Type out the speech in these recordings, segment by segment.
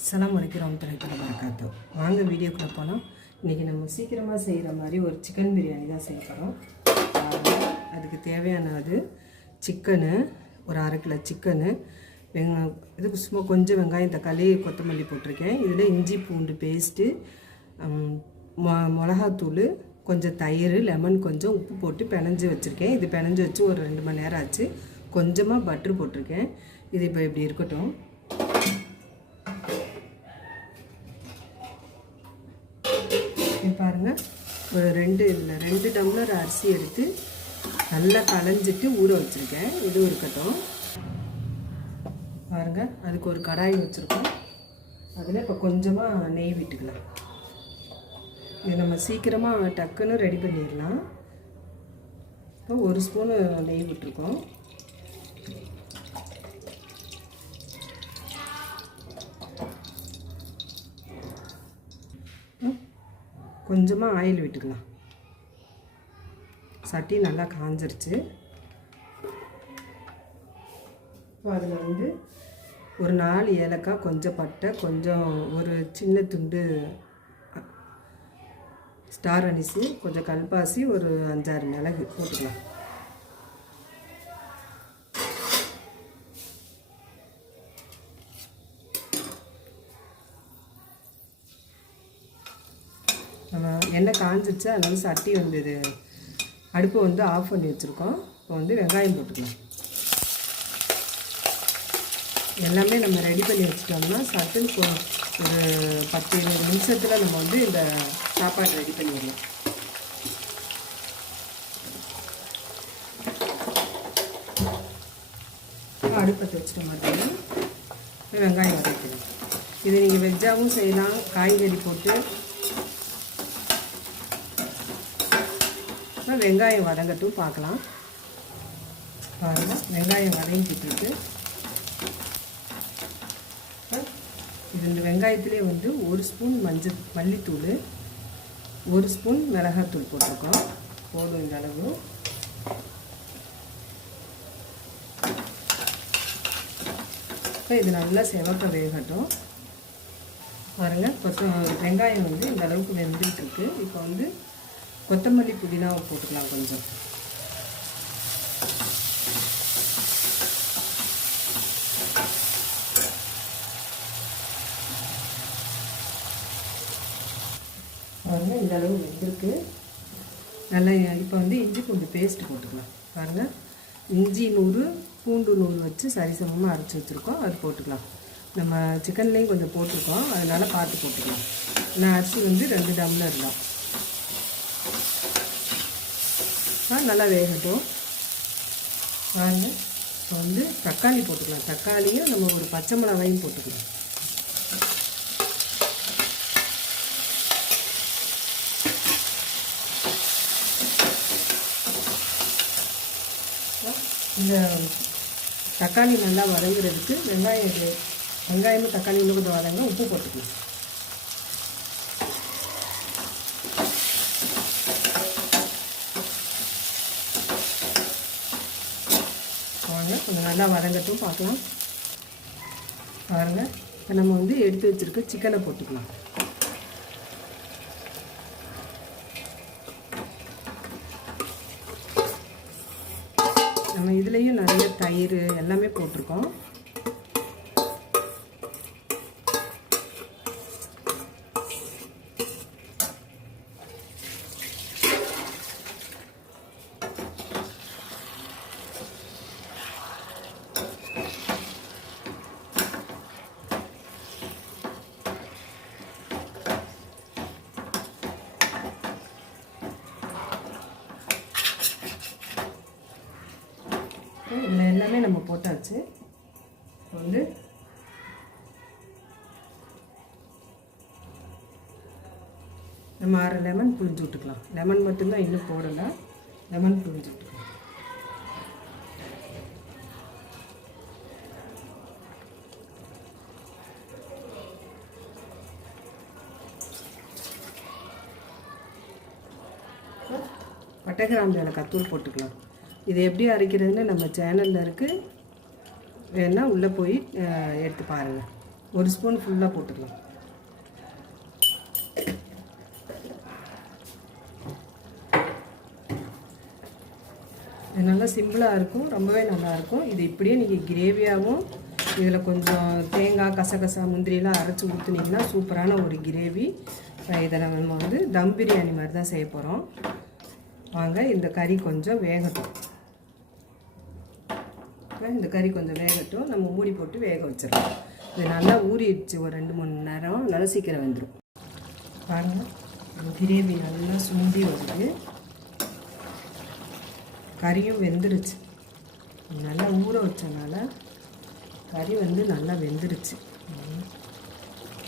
அஸ்ஸலாமு அலைக்கும் வரஹ்மத்துல்லாஹி வபரகாத்துஹு. வாங்க வீடியோக்குள்ளே போகலாம். இன்றைக்கி நம்ம சீக்கிரமாக செய்கிற மாதிரி ஒரு சிக்கன் பிரியாணி தான் செய்ய போகிறோம். அதுக்கு தேவையானது சிக்கனு, ஒரு 1/2 கிலோ சிக்கனு, இதுக்கு சும்மா கொஞ்சம் வெங்காயம், தக்காளி, கொத்தமல்லி போட்டிருக்கேன். இதில் இஞ்சி பூண்டு பேஸ்ட்டு, மிளகாத்தூள், கொஞ்சம் தயிர், லெமன் கொஞ்சம், உப்பு போட்டு பிணைஞ்சி வச்சுருக்கேன். இது பிணைஞ்சி வச்சு ஒரு 2 மணி நேரம் ஆச்சு. கொஞ்சமாக பட்ரு போட்டிருக்கேன். இது இப்போ இப்படி இருக்கட்டும். பாருங்கள், ஒரு 2 டம்ளர் அரிசி எடுத்து நல்லா களைஞ்சிட்டு ஊற வச்சுருக்கேன். இது இருக்கட்டும். பாருங்கள், அதுக்கு ஒரு கடாய் வச்சுருக்கோம். அதில் இப்போ கொஞ்சமாக நெய் விட்டுக்கலாம். இது நம்ம சீக்கிரமாக டக்குன்னு ரெடி பண்ணிடலாம். இப்போ 1 ஸ்பூனு நெய் விட்டுருக்கோம். கொஞ்சமாக ஆயில் விட்டுக்கலாம். சட்டி நல்லா காஞ்சிருச்சு. இப்போ அதில் ஒரு 4 ஏலக்காய், கொஞ்சம் பட்டை, கொஞ்சம் ஒரு சின்ன துண்டு ஸ்டார் அனிஸு, கொஞ்சம் கல்பாசி, ஒரு 5-6 மிளகு போட்டுக்கலாம். நம்ம எண்ணெய் காஞ்சிருச்சு, அதனால சட்டி இது அடுப்பை ஆஃப் பண்ணி வச்சுருக்கோம். இப்போ வெங்காயம் போட்டுக்கலாம். எல்லாமே நம்ம ரெடி பண்ணி வச்சுட்டோம்னா சட்டுன்னு ஒரு 10-20 நிமிஷத்தில் நம்ம இந்த சாப்பாடு ரெடி பண்ணிடலாம். அடுப்பத்தை வச்சுட்ட மாதிரி வெங்காயம் வதக்கணும். இதை நீங்கள் வெஜ்ஜாகவும் செய்யலாம், காய்கறி போட்டு. வெங்காயம் வதங்கட்டும், பார்க்கலாம். பாருங்கள், வெங்காயம் வதங்கிட்டு இந்த வெங்காயத்திலே 1 ஸ்பூன் மல்லித்தூள், 1 ஸ்பூன் மிளகாத்தூள் போட்டிருக்கோம். போதும் இந்த அளவு. இப்போ இது நல்லா செவக்க வேகட்டும். பாருங்கள், வெங்காயம் இந்த அளவுக்கு வெந்துட்டு இருக்கு. இப்போ கொத்தமல்லி, புதினாவை போட்டுக்கலாம் கொஞ்சம். பாருங்கள், இந்த அளவு வெந்திருக்கு நல்லா. இப்போ இஞ்சி பூண்டு பேஸ்ட்டு போட்டுக்கலாம். பாருங்கள், இஞ்சி 100, பூண்டு 100 வச்சு சரிசமமாக அரைச்சி வச்சுருக்கோம். அது போட்டுக்கலாம். நம்ம சிக்கன்லேயும் கொஞ்சம் போட்டிருக்கோம், அதனால் பார்த்து போட்டுக்கலாம். நான் அரிசி 2 டம்ளர் தான். நல்லா வேகட்டும். பாருங்கள், இப்போ தக்காளி போட்டுக்கலாம். தக்காளியும் நம்ம ஒரு பச்சை மிளகாயும் போட்டுக்கலாம். இந்த தக்காளி நல்லா வதங்குறதுக்கு வெங்காயமும் தக்காளி இன்னும் கொஞ்சம் வதங்க உப்பு போட்டுக்கலாம். கொஞ்சம் நல்லா வதங்கட்டும், பார்க்கலாம். பாருங்கள், இப்போ நம்ம எடுத்து வச்சுருக்க சிக்கனை போட்டுக்கலாம். நம்ம இதுலேயும் நிறைய தயிர் எல்லாமே போட்டிருக்கோம். இதில் எல்லாமே நம்ம போட்டாச்சு. நம்ம 1/2 லெமன் புழிஞ்சு விட்டுக்கலாம். லெமன் மட்டும்தான், இன்னும் போடலை. லெமன் புழிஞ்சு விட்டுக்கலாம். பட்டை கிராம்பு ஏலக்காய் தூள் போட்டுக்கலாம். இது எப்படி அரைக்கிறதுன்னு நம்ம சேனலில் இருக்குது, வேணால் உள்ளே போய் எடுத்து பாருங்கள். 1 ஸ்பூன் ஃபுல்லாக போட்டுக்கலாம். இது நல்லா சிம்பிளாக இருக்கும், ரொம்பவே நல்லாயிருக்கும். இது இப்படியே நீங்கள் கிரேவியாகவும் இதில் கொஞ்சம் தேங்காய் கசகசா முந்திரியெல்லாம் அரைச்சி ஊற்றுனீங்கன்னா சூப்பரான ஒரு கிரேவி. இதை நம்ம வந்து தம் பிரியாணி மாதிரி தான் செய்ய போகிறோம். வாங்க இந்த கறி கொஞ்சம் வேகட்டும். இந்த கறி கொஞ்சம் வேகட்டும், நம்ம மூடி போட்டு வேக வச்சிடலாம். இது நல்லா ஊறிடுச்சு, ஒரு 2-3 மணி நேரம், நல்லா சீக்கிரம் வெந்துடும். பாருங்கள் கிரேவி நல்லா சுண்டி வருது, கறியும் வெந்துருச்சு. நல்லா ஊற வச்சனால கறி வந்து நல்லா வெந்துருச்சு.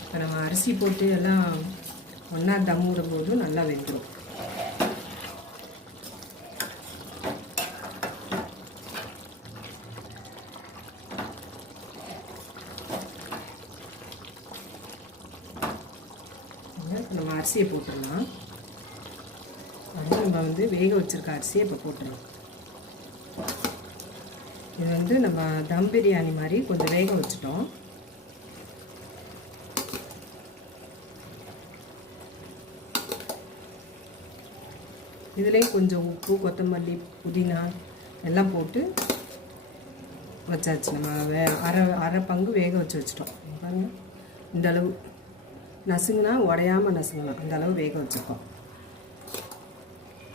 இப்போ நம்ம அரிசி போட்டு எல்லாம் ஒன்றா தம் விடும்போது நல்லா வெந்துடும். நம்ம அரிசியை போட்டுடலாம். நம்ம வந்து வேக வச்சுருக்க அரிசியை இப்போ போட்டுடலாம். இது வந்து நம்ம தம் பிரியாணி மாதிரி கொஞ்சம் வேக வச்சுட்டோம். இதுலேயும் கொஞ்சம் உப்பு, கொத்தமல்லி, புதினா எல்லாம் போட்டு வச்சாச்சு. நம்ம அரை பங்கு வேக வச்சுட்டோம். பாருங்க, இந்த அளவு நசுங்குனா உடையாமல் நசுங்கலாம், அந்த அளவு வேக வச்சுருக்கோம்.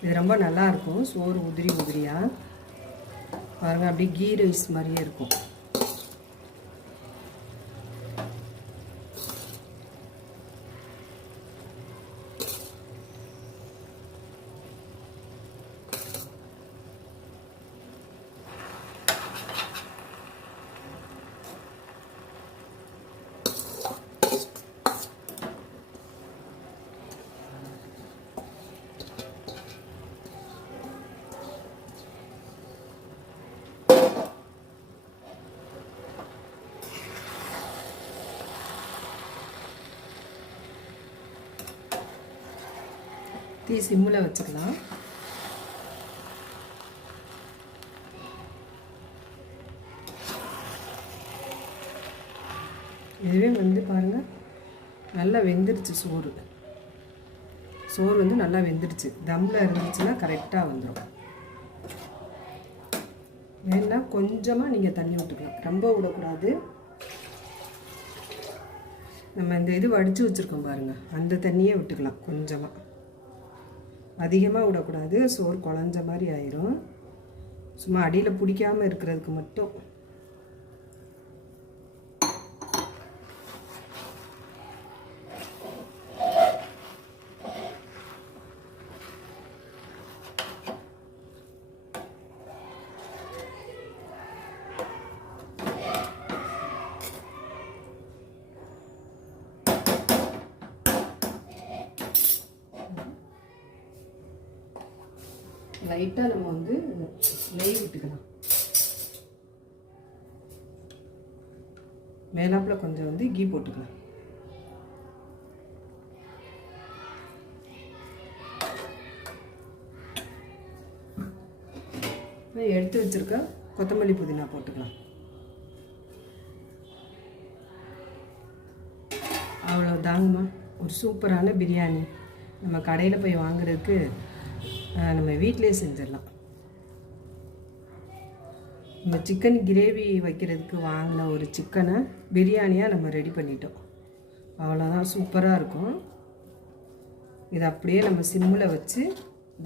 இது ரொம்ப நல்லாயிருக்கும், சோறு உதிரி உதிரியாக. பாருங்கள், அப்படியே கீ ரைஸ் மாதிரியே இருக்கும். தீ சிம்மில் வச்சுக்கலாம். இதுவே வந்து பாருங்கள் நல்லா வெந்துருச்சு. சோறு வந்து நல்லா வெந்துருச்சு. தம்மில் இருந்துச்சுன்னா கரெக்டாக வந்துடும். வேணா கொஞ்சமாக நீங்கள் தண்ணி விட்டுக்கலாம், ரொம்ப விடக்கூடாது. நம்ம இந்த இது வடித்து வச்சுருக்கோம் பாருங்கள், அந்த தண்ணியே விட்டுக்கலாம். கொஞ்சமாக, அதிகமாக விடக்கூடாது, சோறு குழஞ்ச மாதிரி ஆயிரும். சும்மா அடியில் பிடிக்காமல் இருக்கிறதுக்கு மட்டும். லைட்டாக நம்ம வந்து நெய் விட்டுக்கலாம். மேலாப்பில் கொஞ்சம் வந்து கீ போட்டுக்கலாம். எடுத்து வச்சிருக்க கொத்தமல்லி புதினா போட்டுக்கலாம். அவ்வளோதாங்கம்மா, ஒரு சூப்பரான பிரியாணி. நம்ம கடையில் போய் வாங்குறதுக்கு நம்ம வீட்டிலே செஞ்சிடலாம். நம்ம சிக்கன் கிரேவி வைக்கிறதுக்கு வாங்கின ஒரு சிக்கனை பிரியாணியாக நம்ம ரெடி பண்ணிட்டோம். அவ்வளோதான், சூப்பராக இருக்கும். இதை அப்படியே நம்ம சிம்மில் வச்சு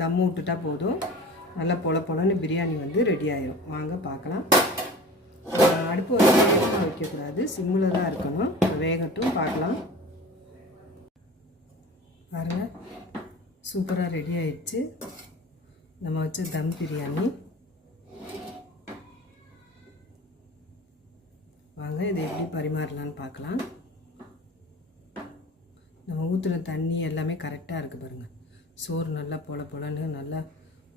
தம்மு விட்டுட்டா போதும். நல்லா பொலன்னு பிரியாணி வந்து ரெடி ஆயிடும். வாங்க பார்க்கலாம். அடுப்பு வந்து வைக்கக்கூடாது, சிம்மில் தான் இருக்கணும். வேகட்டும், பார்க்கலாம். பாருங்கள், சூப்பராக ரெடி ஆயிடுச்சு நம்ம வச்ச தம் பிரியாணி. வாங்க இதை எப்படி பரிமாறலான்னு பார்க்கலாம். நம்ம ஊற்றுன தண்ணி எல்லாமே கரெக்டாக இருக்குது பாருங்கள். சோறு நல்லா பொலன்னு நல்லா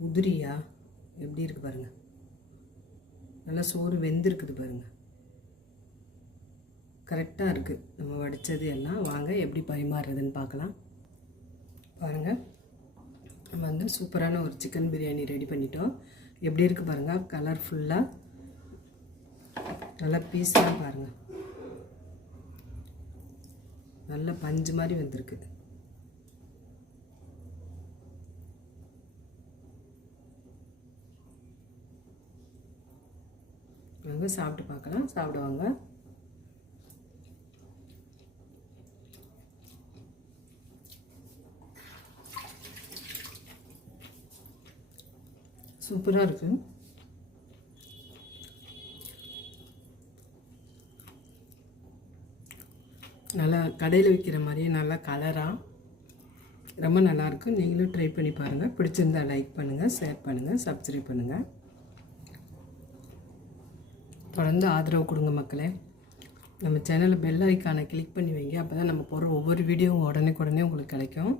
உதிரியாக எப்படி இருக்குது பாருங்கள். நல்லா சோறு வெந்திருக்குது பாருங்கள், கரெக்டாக இருக்குது நம்ம வடித்தது எல்லாம். வாங்க எப்படி பரிமாறுறதுன்னு பார்க்கலாம். பாருங்கள், நம்ம வந்து சூப்பரான ஒரு சிக்கன் பிரியாணி ரெடி பண்ணிட்டோம். எப்படி இருக்குது பாருங்கள், கலர்ஃபுல்லாக நல்லா பீஸ்லாம் பாருங்கள். நல்ல பஞ்சு மாதிரி வந்திருக்கு. வாங்க சாப்பிட்டு பார்க்கலாம். சாப்பிடுவாங்க. சூப்பராக இருக்கு. நல்லா கடையில் விற்கிற மாதிரியே நல்லா கலராக ரொம்ப நல்லாயிருக்கு. நீங்களும் ட்ரை பண்ணி பாருங்கள். பிடிச்சிருந்தா லைக் பண்ணுங்கள், ஷேர் பண்ணுங்கள், சப்ஸ்கிரைப் பண்ணுங்கள். தொடர்ந்து ஆதரவு கொடுங்க மக்களே. நம்ம சேனலில் பெல் ஐக்கானை கிளிக் பண்ணி வைங்க. அப்போ தான் நம்ம போகிற ஒவ்வொரு வீடியோவும் உடனே உங்களுக்கு கிடைக்கும்.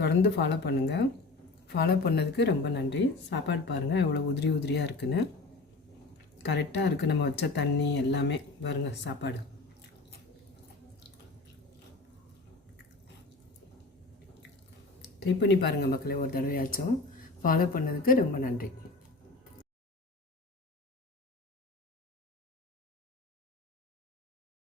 தொடர்ந்து ஃபாலோ பண்ணுங்கள். ஃபாலோ பண்ணதுக்கு ரொம்ப நன்றி. சாப்பாடு பாருங்கள் எவ்வளோ உதிரியாக இருக்குன்னு. கரெக்டாக இருக்குது. நம்ம வச்ச தண்ணி எல்லாமே பாருங்கள். சாப்பாடு ட்ரை பண்ணி பாருங்கள் மக்களே. ஒரு தடவையாச்சும் ஃபாலோ பண்ணதுக்கு ரொம்ப நன்றி.